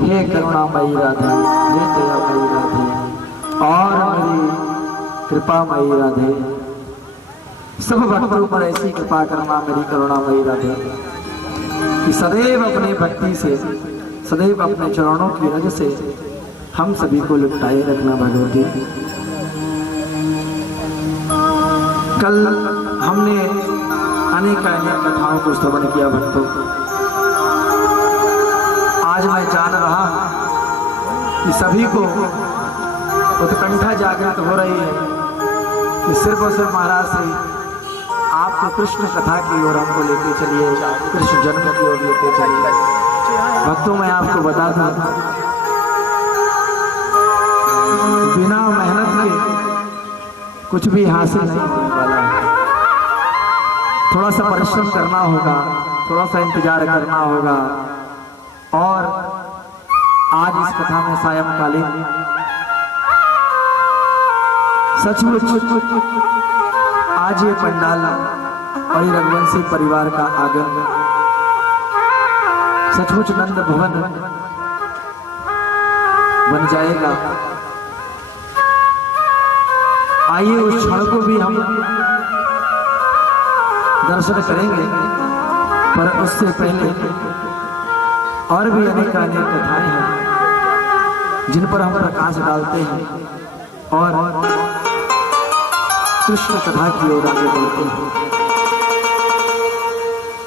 हे करुणामयी राधे, हे दयामयी राधे और मेरी कृपामयी राधे, सब भक्तों पर ऐसी कृपा करना मेरी करुणामयी राधे कि सदैव अपनी भक्ति से, सदैव अपने चरणों की रज से हम सभी को लिपटाए रखना भगवती। कल हमने अनेक कथाओं को श्रवण किया भक्तों। आज मैं जान रहा हूं कि सभी को उत्कंठा जागृत हो रही है कि सिर्फ और सिर्फ महाराज से आपको कृष्ण कथा की ओर हमको लेके चलिए, कृष्ण जन्म की ओर लेके चलिए। भक्तों मैं आपको बता दूं, बिना मेहनत के कुछ भी हासिल नहीं होने वाला है। थोड़ा सा परिश्रम करना होगा, थोड़ा सा इंतजार करना होगा। और आज इस कथा में सायंकालीन सचमुच आज ये पंडाल और ये रघुवंशी परिवार का आगमन सचमुच नंद भवन बन जाएगा। आइए उस क्षण को भी हम दर्शन करेंगे, पर उससे पहले और भी अनेक कथाएं हैं जिन पर हम प्रकाश डालते हैं और कृष्ण कथा की ओर आगे बढ़ते हैं।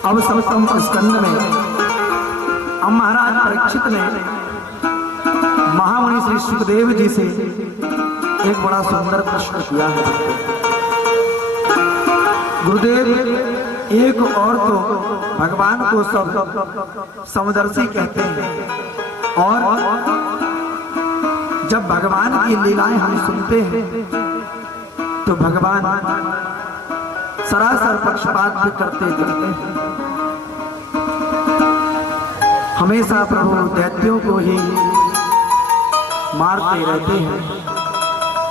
अब सप्तम स्कंद में हम महाराज परीक्षित ने महामुनि श्री सुखदेव जी से एक बड़ा सुंदर प्रश्न किया है। गुरुदेव, एक और तो भगवान को सब समदर्शी कहते हैं और जब भगवान की लीलाएं हम सुनते हैं तो भगवान सरासर पक्षपात भी करते दिखते हैं। हमेशा प्रभु दैत्यों को ही मारते रहते हैं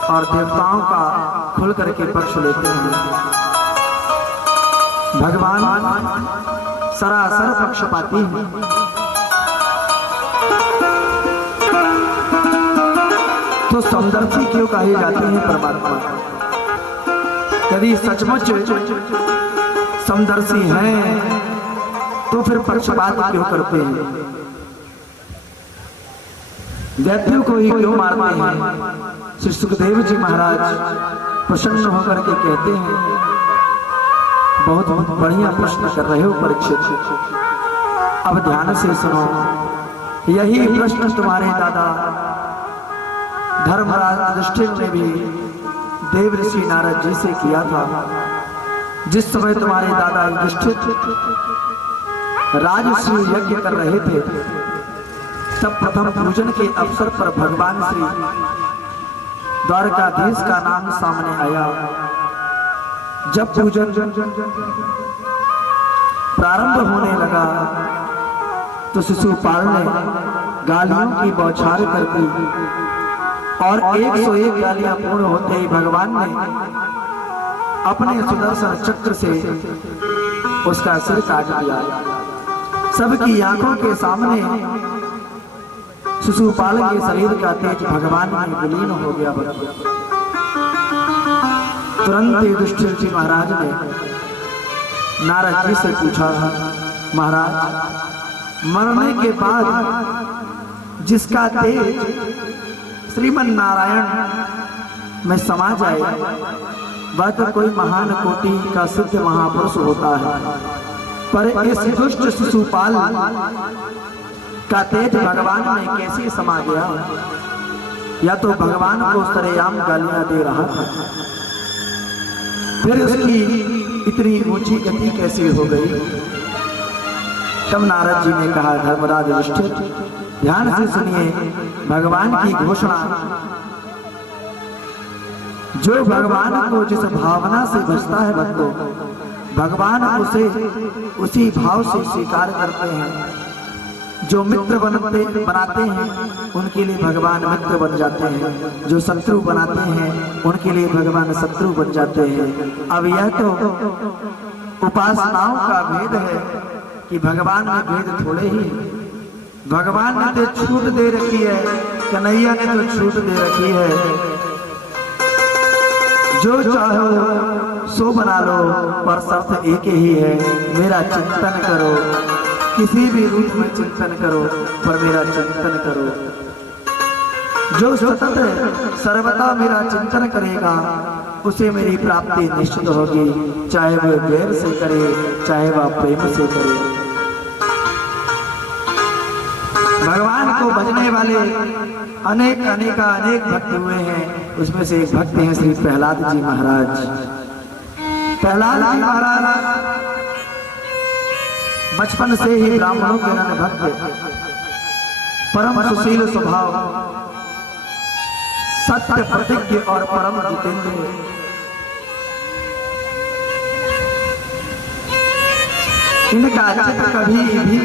और देवताओं का खुल करके पक्ष लेते हैं। भगवान सरासर पक्षपाती हैं। तो समदर्शी क्यों कहे जाते हैं परमात्मा? यदि सचमुच समदर्शी हैं तो फिर पक्षपात क्यों करते हैं? दैत्यों को ही क्यों मारते हैं? श्री सुखदेव जी महाराज प्रसन्न होकर के कहते हैं, बहुत बढ़िया प्रश्न कर रहे हो परीक्षित, अब ध्यान से सुनो। यही प्रश्न तुम्हारे दादा धर्मराज युधिष्ठिर ने भी देव ऋषि नारद जी से किया था। जिस समय तुम्हारे दादा युधिष्ठिर राजश्री यज्ञ कर रहे थे, तब प्रथम पूजन के अवसर पर भगवान श्री द्वारकाधीश का नाम सामने आया। जब पूजन प्रारंभ होने लगा तो शिशुपाल ने गालियों की बौछार कर दी और 101 गालियां पूर्ण होते ही भगवान ने अपने सुदर्शन चक्र से उसका सिर काट दिया। सबकी आंखों के सामने शिशुपाल के शरीर का तेज भगवान में विलीन हो गया। तुरंत युधिष्ठिर जी महाराज ने नारद जी से पूछा, महाराज मरने के बाद जिसका तेज श्रीमन नारायण में समा जाए वह तो कोई महान कोटि का सिद्ध महापुरुष होता है, पर इस दुष्ट शिशुपाल का तेज भगवान में कैसे समा गया? या तो भगवान को सरेआम गालियां दे रहा था, फिर उसकी इतनी ऊंची गति कैसे हो गई? तब नारद जी ने कहा, धर्मराज युधिष्ठिर ध्यान से सुनिए भगवान की घोषणा। जो भगवान को जिस भावना से भजता है भक्तों, भगवान उसे उसी भाव से स्वीकार करते हैं। जो मित्र बनाते हैं उनके लिए भगवान मित्र बन जाते हैं, जो शत्रु बनाते हैं उनके लिए भगवान शत्रु बन जाते हैं। अब यह तो उपासनाओं का भेद है कि भगवान में भेद थोड़े ही। भगवान ने तो छूट दे रखी है, कन्हैया ने तो छूट दे रखी है, जो चाहो सो बना लो, पर शर्त एक ही है, मेरा चिंतन करो। किसी भी रूप में चिंतन करो पर मेरा चिंतन करो। जो सतत सर्वदा मेरा चिंतन करेगा उसे मेरी प्राप्ति निश्चित होगी, चाहे वह वैर से करे चाहे वह प्रेम से करे। भगवान को भजने वाले अनेक भक्त हुए हैं, उसमें से एक भक्त हैं श्री प्रहलाद जी महाराज। प्रहलाद जी महाराज बचपन से ही ब्राह्मणों के नन्हे भक्त, परम सुशील स्वभाव, सत्य प्रतिज्ञ और परम जितेंद्र। इनका चित्त कभी भी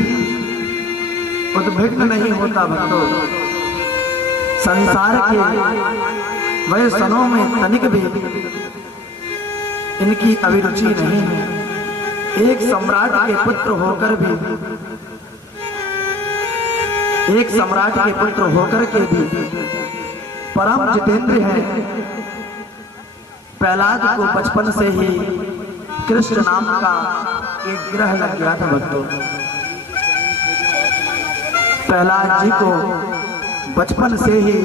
उद्विग्न नहीं होता भक्तों। संसार के व्यसनों में तनिक भी इनकी अभिरुचि नहीं है। एक सम्राट के पुत्र होकर के भी परम जितेंद्र है। प्रहलाद को बचपन से ही कृष्ण नाम का एक ग्रह लग गया था भक्तों। प्रहलाद जी को बचपन से ही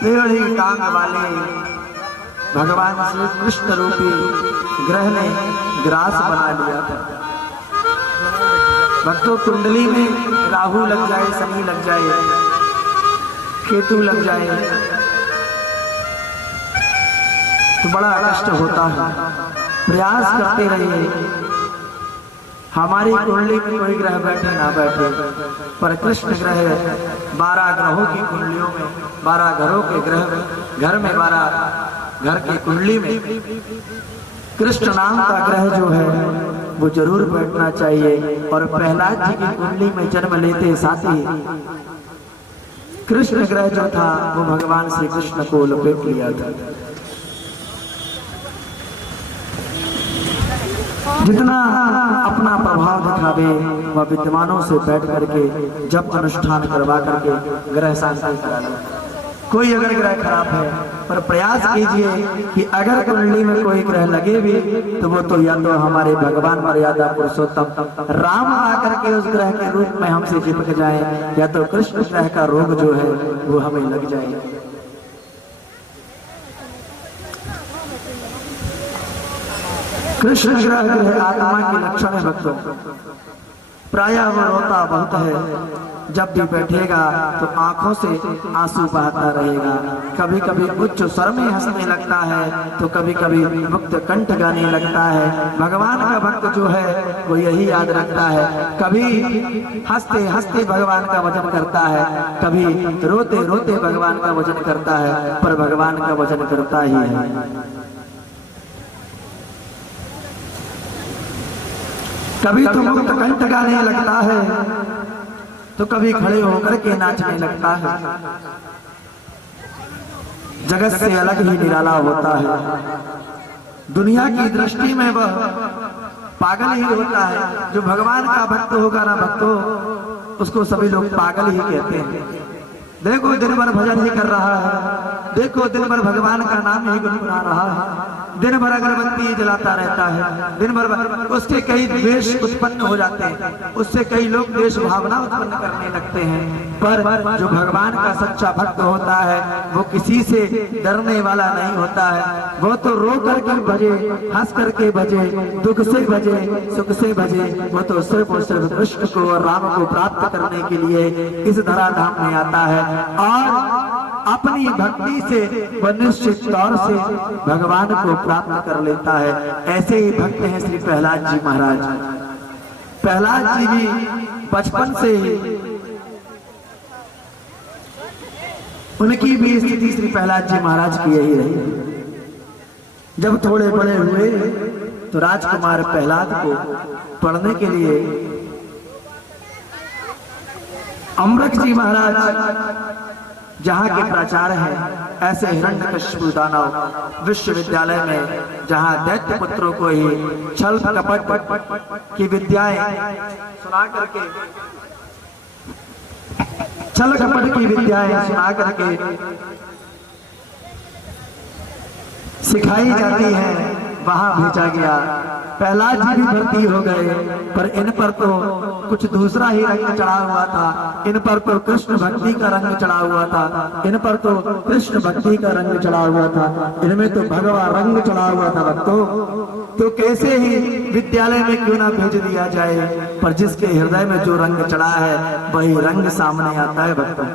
टेढ़ी टांग वाले भगवान श्री कृष्ण रूपी ग्रह ने ग्रास बना लिया था। भक्तों कुंडली में राहु लग जाए, शनि लग जाए, केतु लग जाए तो बड़ा कष्ट होता है। प्रयास करते रहिए, हमारी कुंडली में कोई ग्रह बैठे ना बैठे, पर कृष्ण ग्रह 12 ग्रहों की कुंडलियों में, 12 घरों के घर में 12 घर की कुंडली में कृष्ण नाम का ग्रह जो है वो जरूर बैठना चाहिए। और प्रहलाद जी की कुंडली में जन्म लेते साथ ही कृष्ण ग्रह जो था वो भगवान श्री कृष्ण को लपेट लिया था। जितना अपना प्रभाव दिखावे वह विद्वानों से बैठ करके जब अनुष्ठान करवा करके ग्रह शांति करा ले। कोई अगर ग्रह खराब है, पर प्रयास कीजिए कि अगर कुंडली में कोई ग्रह लगे भी तो वो तो या तो हमारे भगवान मर्यादा पुरुषोत्तम राम आकर के उस ग्रह के रूप में हमसे चिपक जाए, या तो कृष्ण ग्रह का रोग जो है वो हमें लग जाए। कृष्ण ग्रह आत्मा के लक्षण है भक्तों। प्रायः वो रोता बहुत है, जब भी बैठेगा तो आंखों से आंसू बहाता रहेगा, कभी कभी उच्च स्वर में हंसने लगता है तो कभी कभी मुक्त कंठ गाने लगता है। भगवान का भक्त जो है वो यही याद रखता है, कभी हंसते हंसते भगवान का भजन करता है, कभी रोते रोते भगवान का भजन करता है, पर भगवान का भजन करता ही है। कभी तो मुक्त कंठ गाने लगता है तो कभी खड़े होकर के नाचने लगता है। जगत से अलग ही निराला होता है। दुनिया की दृष्टि में वह पागल ही होता है। जो भगवान का भक्त होगा ना भक्तों, उसको सभी लोग पागल ही कहते हैं। देखो दिन भर भजन ही कर रहा है, देखो दिन भर भगवान का नाम ही गुनगुना रहा है, दिन भर अगरबत्ती जलाता रहता है, दिन भर उसके कई द्वेष उत्पन्न हो जाते हैं, उससे कई लोग द्वेष भावना उत्पन्न करने लगते हैं। पर जो भगवान का सच्चा भक्त होता है वो किसी से डरने वाला नहीं होता है। वो तो रो करके भजे, हंस करके भजे, दुख से भजे, सुख से भजे, वो तो सिर्फ और सिर्फ कृष्ण को और राम को प्राप्त करने के लिए इस धराधाम में आता है और अपनी भक्ति से वह निश्चित तौर से भगवान को प्राप्त कर लेता है। ऐसे ही भक्त हैं श्री प्रहलाद जी महाराज। प्रहलाद जी भी बचपन से ही उनकी भी स्थिति श्री प्रहलाद जी महाराज की यही रही। जब थोड़े बड़े हुए तो राजकुमार प्रहलाद को पढ़ने के लिए अम्बक जी महाराज जहाँ के प्राचार्य हैं, ऐसे हिरण्यकशिपु दानव विश्वविद्यालय में जहाँ दैत्य पुत्रों को ही छल कपट की विद्याएं सुना करके छल कपट की विद्याएं सुना करके सिखाई जाती है, वहां भेजा गया। प्रहलाद जी भी भर्ती हो गए, पर इन पर तो कुछ दूसरा ही रंग चढ़ा हुआ था। इन पर तो कृष्ण भक्ति का रंग चढ़ा हुआ था, इन पर तो कृष्ण भक्ति का रंग चढ़ा हुआ था, इनमें तो भगवा रंग चढ़ा हुआ था भक्तों। तो कैसे ही विद्यालय में क्यों ना भेज दिया जाए, पर जिसके हृदय में जो रंग चढ़ा है वही रंग सामने आता है भक्तों।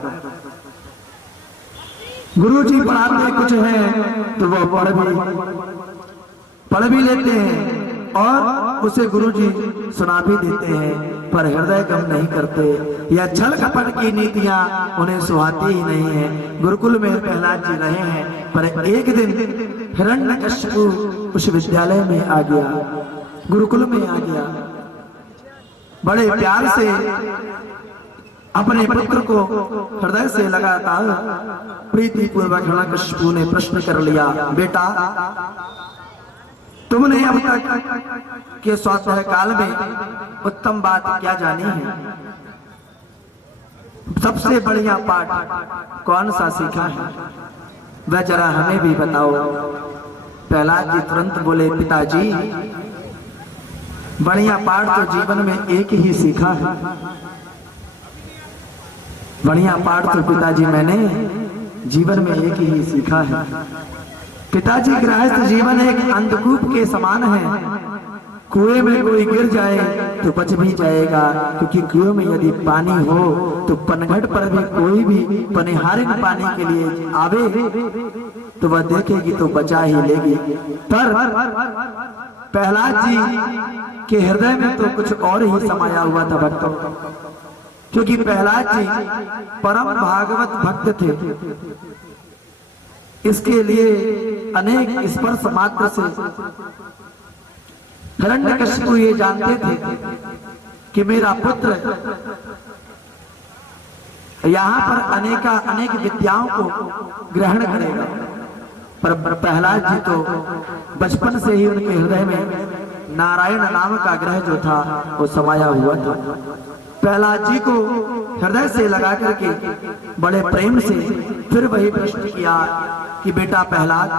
गुरु जी पढ़ाते कुछ हैं तो वो पढ़ भी लेते हैं और उसे गुरु जी सुना भी देते हैं, पर हृदय गम नहीं करते। या छल कपट की नीतियां उन्हें सुहाती ही नहीं है। गुरुकुल में प्रहलाद जी रहे हैं, पर एक दिन हिरण्यकशिपु उस विद्यालय में आ गया, गुरुकुल में आ गया। बड़े प्यार से अपने पुत्र को हृदय से लगातार प्रीति पूर्वक हिरण्यकशिपु ने प्रश्न कर लिया, बेटा तुमने अब तक के स्वाध्याय काल में उत्तम बात क्या जानी है? सबसे बढ़िया पाठ कौन सा सीखा है? वह जरा हमें भी बताओ। प्रहलाद जी तुरंत बोले, पिताजी बढ़िया पाठ तो जीवन में एक ही सीखा है। बढ़िया पाठ तो पिताजी मैंने जीवन में एक ही सीखा है। पिताजी गृहस्थ जीवन एक अंधकूप के समान है। कुएं में कोई गिर जाए तो बच भी जाएगा, क्योंकि कुएं में यदि पानी हो तो पनघट पर भी कोई भी पनिहारिन पानी के लिए आवे तो वह देखेगी तो बचा ही लेगी। पर प्रहलाद जी के हृदय में तो कुछ और ही समाया हुआ था भक्तों, क्योंकि प्रहलाद जी परम भागवत भक्त थे। इसके लिए अनेक स्पर्श मात्र से हिरण्यकशिपु ये जानते थे कि मेरा पुत्र यहाँ पर अनेक विद्याओं को ग्रहण करेगा। पर प्रहलाद जी तो बचपन से ही उनके हृदय में नारायण नाम का ग्रह जो था वो समाया हुआ था। प्रहलाद जी को हृदय से लगा करके बड़े प्रेम से फिर वही प्रश्न किया कि बेटा प्रहलाद,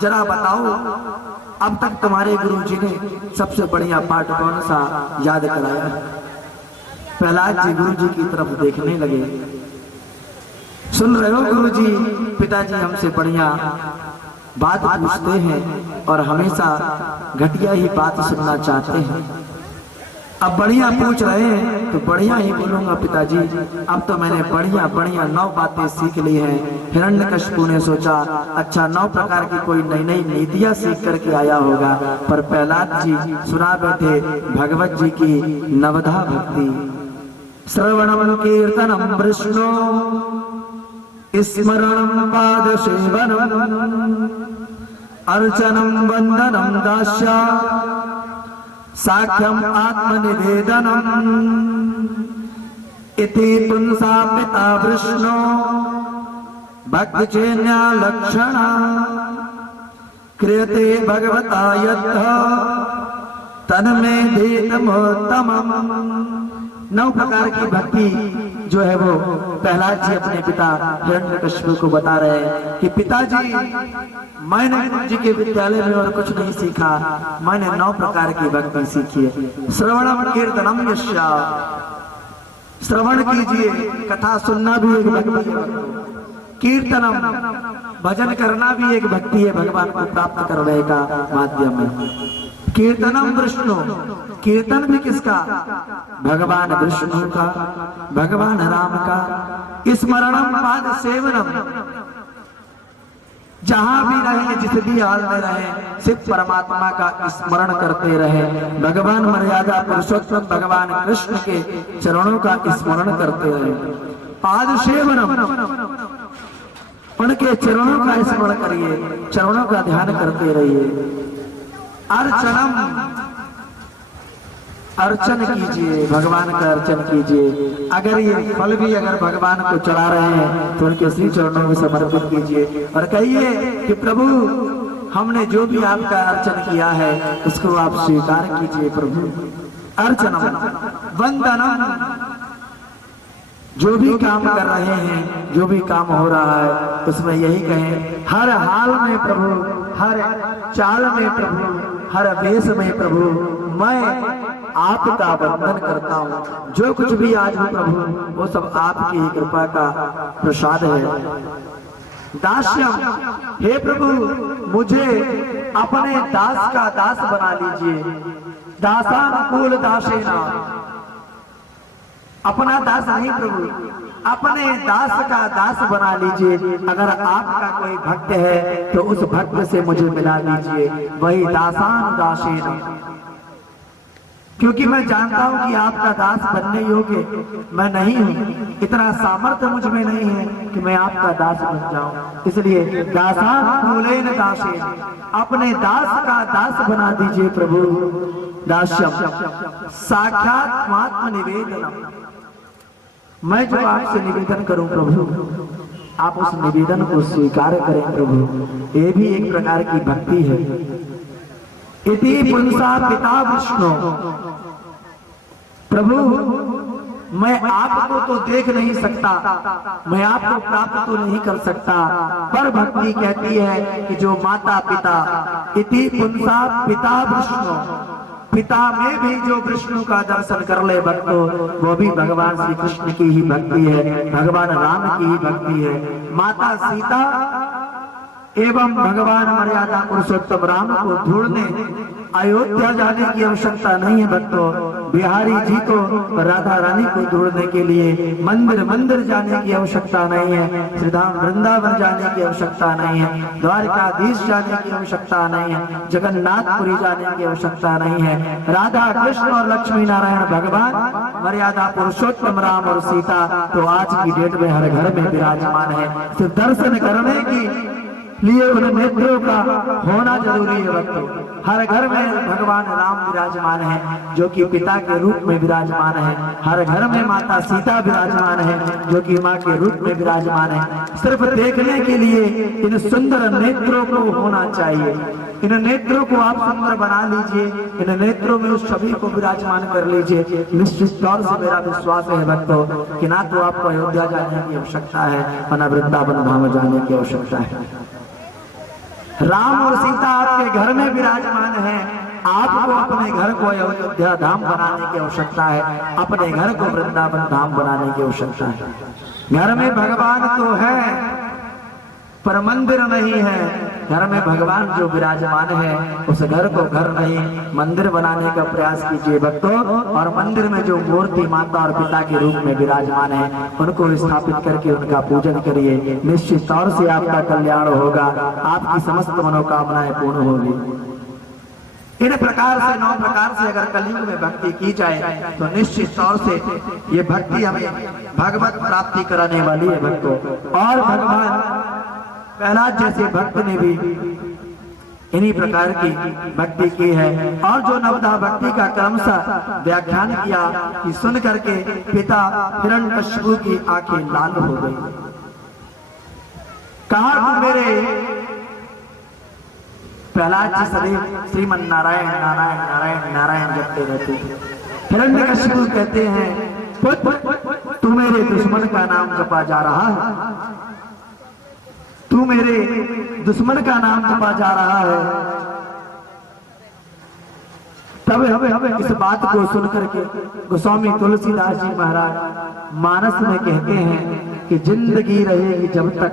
जरा बताओ अब तक तुम्हारे गुरु जी ने सबसे बढ़िया पाठ कौन सा याद कराया? प्रहलाद जी गुरु जी की तरफ देखने लगे। सुन रहे हो गुरु जी, पिताजी हमसे बढ़िया बात पूछते हैं और हमेशा घटिया ही बात सुनना चाहते हैं। अब बढ़िया पूछ रहे हैं तो बढ़िया ही बोलूंगा पिताजी। अब तो मैंने बढ़िया बढ़िया 9 बातें सीख ली हैं। हिरण्यकशिपु ने सोचा अच्छा 9 प्रकार की कोई नई नई नीतियां सीख करके आया होगा, पर प्रहलाद जी सुना बैठे भगवत जी की नवधा भक्ति। श्रवणम कीर्तनम विष्णु स्मरणम पाद सेवनम अर्चनम वंदनम दास्या साख्यम आत्मनिवेदनम इति पुंसा पिता विष्णु भक्ति चैन्या लक्षण क्रियते भगवता यद्ध तन्मे भेदमोत्तमम्। 9 प्रकार की भक्ति जो है वो प्रहलाद जी अपने पिता हिरण्यकशिपु को बता रहे हैं कि पिताजी मैंने गुरु जी के विद्यालय में और कुछ नहीं सीखा, मैंने 9 प्रकार की भक्ति सीखी है। श्रवणम कीर्तनम यस्या, श्रवण कीजिए, कथा सुनना भी एक भक्ति है। कीर्तनम, भजन करना भी एक भक्ति है, भगवान को प्राप्त करने का माध्यम है। कीर्तनम विष्णु, कीर्तन भी किसका? भगवान विष्णु का, भगवान राम का। स्मरणम पाद सेवनम, जहां भी रहे जिस भी हाल में रहे सिर्फ परमात्मा का स्मरण करते रहे। भगवान मर्यादा पुरुषोत्तम भगवान कृष्ण के चरणों का स्मरण करते रहे। पाद सेवनम, उनके चरणों का स्मरण करिए, चरणों का ध्यान करते रहिए। अर्चनम, अर्चन कीजिए, भगवान का अर्चन कीजिए। अगर ये फल भी अगर भगवान को चढ़ा रहे हैं तो उनके श्री चरणों में समर्पित कीजिए और कहिए कि प्रभु हमने जो भी आपका अर्चन किया है उसको आप स्वीकार कीजिए प्रभु। अर्चनम वंदनम, जो भी काम कर रहे हैं, जो भी काम हो रहा है उसमें यही कहें हर हाल में प्रभु, हर चाल में प्रभु, हर वेश में प्रभु मैं आपका वंदन करता हूँ। जो कुछ भी आज हो प्रभु वो सब आपकी ही कृपा का प्रसाद है। दास्यम, हे प्रभु मुझे अपने दास का दास बना लीजिए। दासानुकूल दासेना, अपना दास नहीं प्रभु, अपने दास का दास बना लीजिए। अगर आपका कोई भक्त है तो उस भक्त से मुझे मिला लीजिए, वही दासान दासेना। क्योंकि मैं जानता हूं कि आपका दास बनने योग्य मैं नहीं हूं, इतना सामर्थ्य मुझ में नहीं है कि मैं आपका दास बन जाऊं। इसलिए दासान कूलेन दासेन, अपने दास का दास बना दीजिए प्रभु। दास्यम साक्षात आत्म निवेदनम, मैं जो आपसे निवेदन करूं प्रभु आप उस निवेदन को स्वीकार करें प्रभु। ये भी एक प्रकार की भक्ति है। इति पुंसा पिता विष्णु, प्रभु मैं आपको तो देख नहीं सकता, मैं आपको प्राप्त तो नहीं कर सकता, पर भक्ति कहती है कि जो माता पिता, इति पुंसा पिता विष्णु, पिता में भी जो विष्णु का दर्शन कर ले भक्तो वो भी भगवान श्री कृष्ण की ही भक्ति है, भगवान राम की ही भक्ति है। माता सीता एवं भगवान मर्यादा पुरुषोत्तम राम को ढूंढने अयोध्या जाने की आवश्यकता नहीं है भक्तों। बिहारी जी को राधा रानी को ढूंढने के लिए मंदिर मंदिर जाने की आवश्यकता नहीं है, श्रीधाम वृंदावन जाने की आवश्यकता नहीं है, द्वारकाधीश जाने की आवश्यकता नहीं है, जगन्नाथपुरी जाने की आवश्यकता नहीं है। राधा कृष्ण और लक्ष्मी नारायण भगवान मर्यादा पुरुषोत्तम राम और सीता तो आज की डेट में हर घर में विराजमान है। सिर्फ दर्शन करने की लिए उन नेत्रों का होना जरूरी है भक्तों। हर घर में भगवान राम विराजमान है जो कि पिता के रूप में विराजमान है, हर घर में माता सीता विराजमान है जो कि माँ के रूप में विराजमान है। सिर्फ देखने के लिए इन सुंदर नेत्रों को होना चाहिए, इन नेत्रों को आप सुंदर बना लीजिए, इन नेत्रों में उस छवि को विराजमान कर लीजिए। निश्चित तौर से मेरा विश्वास है भक्तों कि ना तो आपको अयोध्या जाने की आवश्यकता है और न वृंदावन धाम जाने की आवश्यकता है। राम और सीता आपके घर में विराजमान है, आपको अपने घर को अयोध्या धाम बनाने की आवश्यकता है, अपने घर को वृंदावन धाम बनाने की आवश्यकता है। घर में भगवान तो है पर मंदिर नहीं है। घर में भगवान जो विराजमान है उस घर को घर नहीं मंदिर बनाने का प्रयास कीजिए भक्तों। और मंदिर में जो मूर्ति माता और पिता के रूप में विराजमान है उनको स्थापित करके उनका पूजन करिए। निश्चित तौर से आपका कल्याण होगा, आपकी समस्त मनोकामनाएं पूर्ण होगी। इन प्रकार से 9 प्रकार से अगर कलयुग में भक्ति की जाए तो निश्चित तौर से ये भक्ति हमें भगवत प्राप्ति कराने वाली है भक्तों। और भगवान प्रहलाद जैसे भक्त ने भी इन्हीं प्रकार की भक्ति की है। और जो नवधा भक्ति का क्रमशः व्याख्यान किया कि सुन करके पिता हिरण्यकशिपु की आंखें लाल हो गई। कहा कि मेरे प्रहलाद जी सदैव श्रीमन नारायण नारायण नारायण नारायण जपते रहते हैं। हिरण्यकशिपु कहते हैं पुत्र तू मेरे दुश्मन का नाम जपा जा रहा है, तू मेरे दुश्मन का नाम जपा जा रहा है। तब हमें इस बात को सुनकर के गोस्वामी तुलसीदास जी महाराज मानस में कहते हैं कि जिंदगी रहेगी जब तक,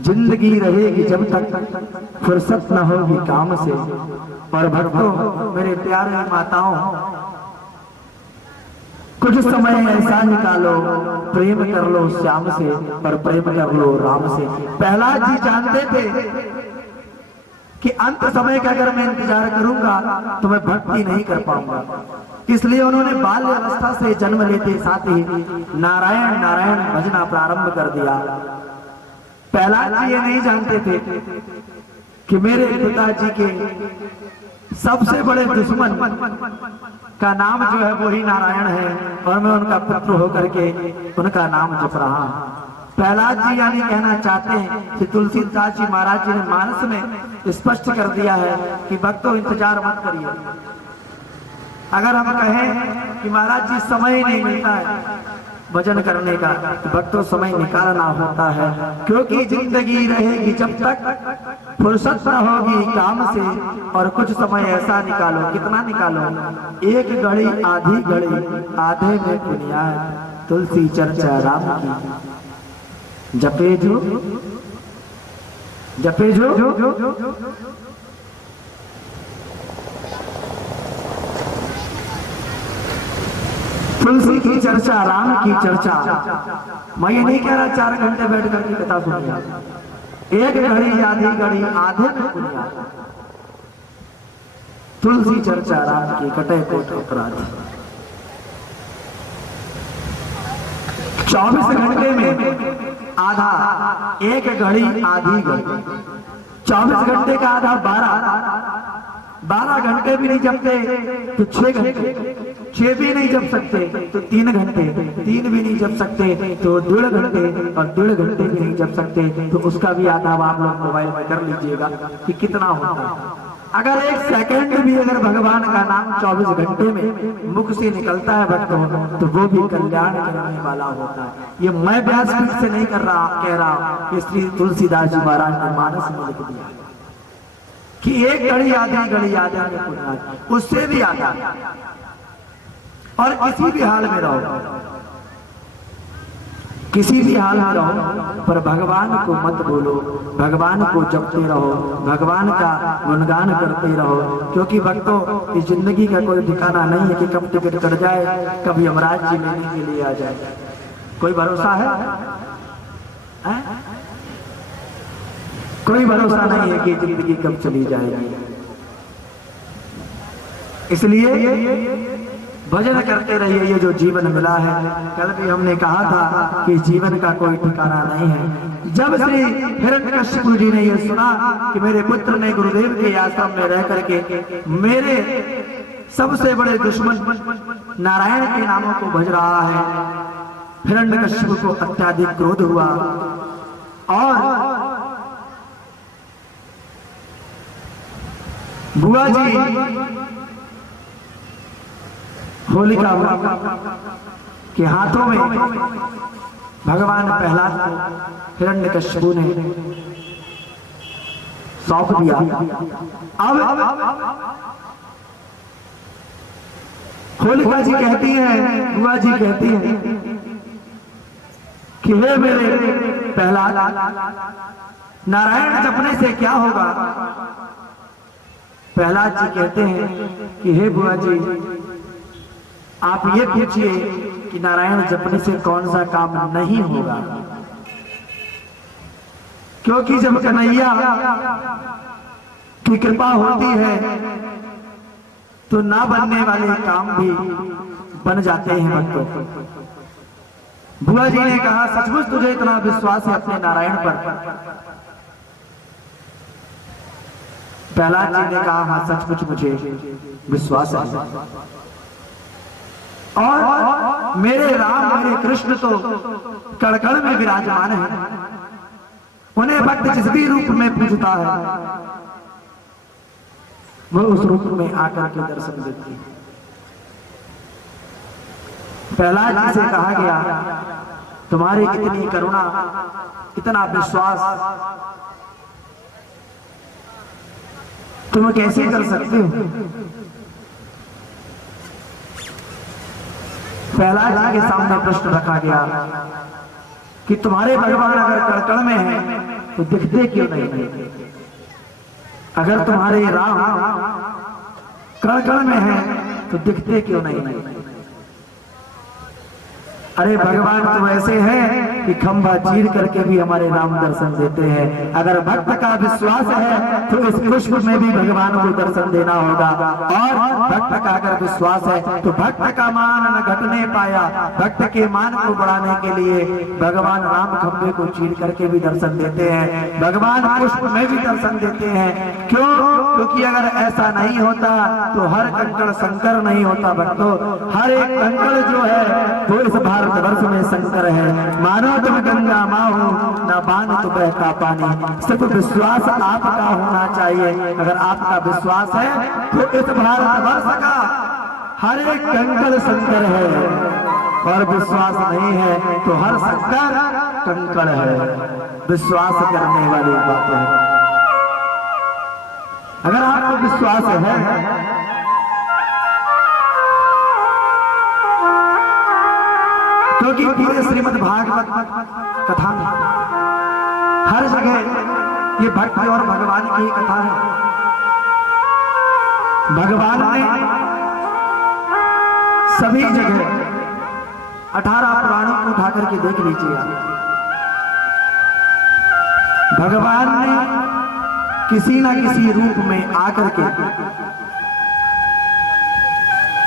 जिंदगी रहेगी जब तक फुर्सत न होगी काम से। और भक्तों मेरे प्यारे माताओं कुछ समय ऐसा निकालो, प्रेम कर लो श्याम से और प्रेम कर लो राम से। प्रहलाद जी जानते थे कि अंत समय का अगर मैं इंतजार करूंगा तो मैं भक्ति नहीं कर पाऊंगा, इसलिए उन्होंने बाल्य अवस्था से जन्म लेते साथ ही नारायण नारायण भजना प्रारंभ कर दिया। प्रहलाद जी ये नहीं जानते थे कि मेरे पिताजी के सबसे बड़े दुश्मन का नाम जो है वही नारायण है और मैं उनका पुत्र होकर के उनका नाम जप रहा हूं। प्रहलाद जी यानी कहना चाहते हैं कि तुलसीदास जी महाराज जी ने मानस में स्पष्ट कर दिया है कि भक्तों इंतजार मत करिए। अगर हम कहें कि महाराज जी समय ही नहीं मिलता है भजन करने का तो भक्तों समय निकालना होता है, क्योंकि जिंदगी रहेगी जब तक फुर्सत न होगी काम से। और कुछ समय ऐसा निकालो, कितना निकालो, एक घड़ी आधी घड़ी आधे में बुनियाद तुलसी चर्चा राम की जपे जो जपे जो। तुलसी की चर्चा राम की चर्चा। मैं ये नहीं कह रहा 4 घंटे बैठ करके कथा सुनिए, एक घड़ी आधी घड़ी आधे में बुनियाद तुलसी चर्चा राम की कटे कोट अपराध। 24 घंटे में आधा, एक घड़ी आधी घड़ी, 24 घंटे का आधा 12 घंटे भी नहीं जपते तो 6 घंटे, 6 भी नहीं जप सकते तो 3 घंटे, 3 भी नहीं जप सकते तो 1.5 घंटे और 1.5 घंटे भी नहीं जप सकते तो उसका भी आधा आप लोग मोबाइल में कर लीजिएगा कि कितना होता है। अगर 1 सेकंड भी अगर भगवान का नाम 24 घंटे में मुख से निकलता है भक्तों तो वो भी कल्याण करने वाला होता है। ये मैं व्यासपीठ से नहीं कह रहा कि श्री तुलसीदास जी महाराज ने मानस में लिख दिया कि एक घड़ी आधी आधा में पुण्याद, उससे भी आधा। और किसी भी हाल में रहो, किसी भी हाल में रहो पर भगवान को मत भूलो, भगवान को जपते रहो, भगवान का गुणगान करते रहो। क्योंकि भक्तों इस जिंदगी का कोई ठिकाना नहीं है कि कब टिकट कट जाए, कभी यमराज जी लेने के लिए आ जाए, कोई भरोसा है? कोई भरोसा नहीं है कि जिंदगी कब चली जाएगी। इसलिए भजन करते रहिए, ये जो जीवन मिला है। कल भी हमने कहा था कि जीवन का कोई ठिकाना नहीं है। जब श्री हिरण्यकशिपु जी ने यह सुना कि मेरे पुत्र ने गुरुदेव के आश्रम में रह करके मेरे सबसे बड़े दुश्मन नारायण के नामों को भज रहा है, हिरण्यकशिपु को अत्याधिक क्रोध हुआ और बुआ जी होलिका के हाथों में भगवान प्रहलाद को हिरण्यकश्यप ने सौंप दिया। अब होलिका जी कहती हैं, बुआ जी कहती हैं कि हे मेरे प्रहलाद, नारायण जपने से क्या होगा? प्रहलाद जी कहते हैं कि हे बुआ जी, आप ये पूछिए कि नारायण जपने से कौन सा काम नहीं होगा, क्योंकि जब कन्हैया की कृपा होती है तो ना बनने वाले काम भी बन जाते हैं भक्तों। बुआ जी ने कहा, सचमुच तुझे इतना विश्वास है अपने नारायण पर? प्रहलाद जी ने कहा, हाँ सचमुच मुझे विश्वास है, और मेरे राम मेरे कृष्ण तो कण-कण में विराजमान है। उन्हें भक्त जिस भी रूप में पूजता है वो उस रूप में आकर के दर्शन देती है। प्रहलाद जी से कहा गया, तुम्हारी इतनी करुणा, इतना विश्वास तुम कैसे कर सकते हो? प्रहलाद जी के सामने प्रश्न रखा गया कि तुम्हारे भगवान अगर कण-कण में हैं तो दिखते क्यों नहीं? अगर तुम्हारे राम कण-कण में हैं तो दिखते क्यों नहीं? अरे भगवान तो ऐसे हैं कि खंभा चीर करके भी हमारे राम दर्शन देते हैं। अगर भक्त का विश्वास है तो इस पुष्प में भी भगवान को दर्शन देना होगा, और भक्त का अगर विश्वास है तो भक्त का मान न घटने पाया। भक्त के मान को बढ़ाने के लिए भगवान राम खंभे को चीर करके भी दर्शन देते हैं, भगवान पुष्प में भी दर्शन देते हैं। क्यों? क्योंकि अगर ऐसा नहीं होता तो हर कंकड़ शंकर नहीं होता भक्तों। हर एक कंकड़ जो है वो इस भारतवर्ष में शंकर है। मानो तुम गंगा माँ हो, न बांध तो बहता पानी। सिर्फ विश्वास आपका होना चाहिए। अगर आपका विश्वास है तो इस भारतवर्ष का हर एक कंकड़ शंकर है, और विश्वास नहीं है तो हर शंकर कंकड़ है। विश्वास करने वाली बात है। अगर आपको विश्वास है क्योंकि पूरे श्रीमद् भागवत कथा में हर जगह ये भक्ति और भगवान की ही कथा है। भगवान ने सभी जगह 18 पुराणों को उठा करके देख लीजिए। भगवान ने किसी ना किसी रूप में आकर के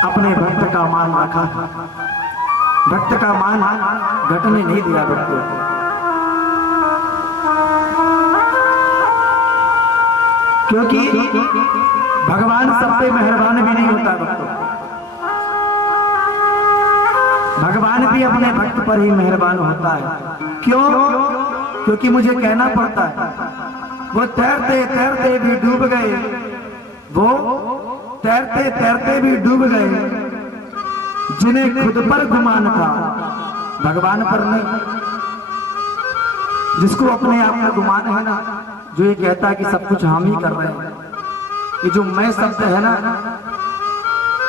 अपने भक्त का मान रखा, भक्त का मान घटने नहीं दिया भक्तों। क्योंकि भगवान सब पे मेहरबान भी नहीं होता भक्तों। भगवान भी अपने भक्त पर ही मेहरबान होता है। क्यों? क्योंकि मुझे कहना पड़ता है, वो तैरते तैरते भी डूब गए, वो तैरते तैरते भी डूब गए जिन्हें खुद पर गुमान था, भगवान पर नहीं। जिसको अपने आप में गुमान है ना, जो ये कहता है कि सब कुछ हम ही कर रहे हैं, ये जो मैं शब्द है ना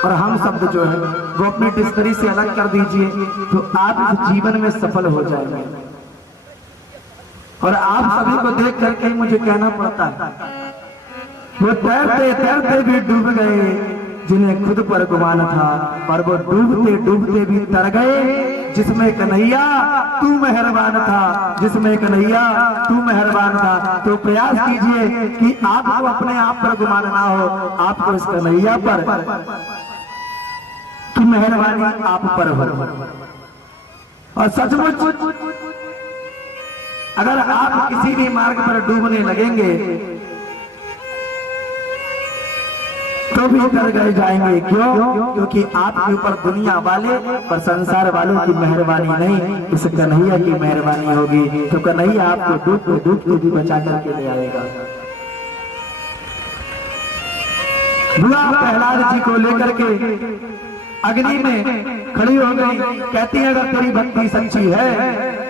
और हम शब्द जो है वो अपनी डिक्शनरी से अलग कर दीजिए तो आप इस जीवन में सफल हो जाएंगे। और आप सभी को देख करके मुझे कहना पड़ता है, वो तैरते तैरते भी डूब गए जिन्हें खुद पर गुमान था, और वो डूबते डूबते भी तर गए जिसमें कन्हैया तू मेहरबान था, जिसमें कन्हैया तू मेहरबान था। तो प्रयास कीजिए कि आपको अपने आप पर गुमान ना हो, आपको इस कन्हैया पर की मेहरबानी आप पर हो। और सचमुच अगर आप किसी भी मार्ग पर डूबने लगेंगे तो भी कर गए जाएंगे। क्यों? क्योंकि आपके ऊपर दुनिया वाले और संसार वालों की मेहरबानी नहीं, इस कन्हैया की मेहरबानी होगी। तो कन्हैया आपको डूबते डूबते भी बचा करके ले आएगा। बुआ प्रहलाद जी को लेकर के अग्नि में खड़ी हो गई, कहती है अगर तेरी भक्ति सच्ची है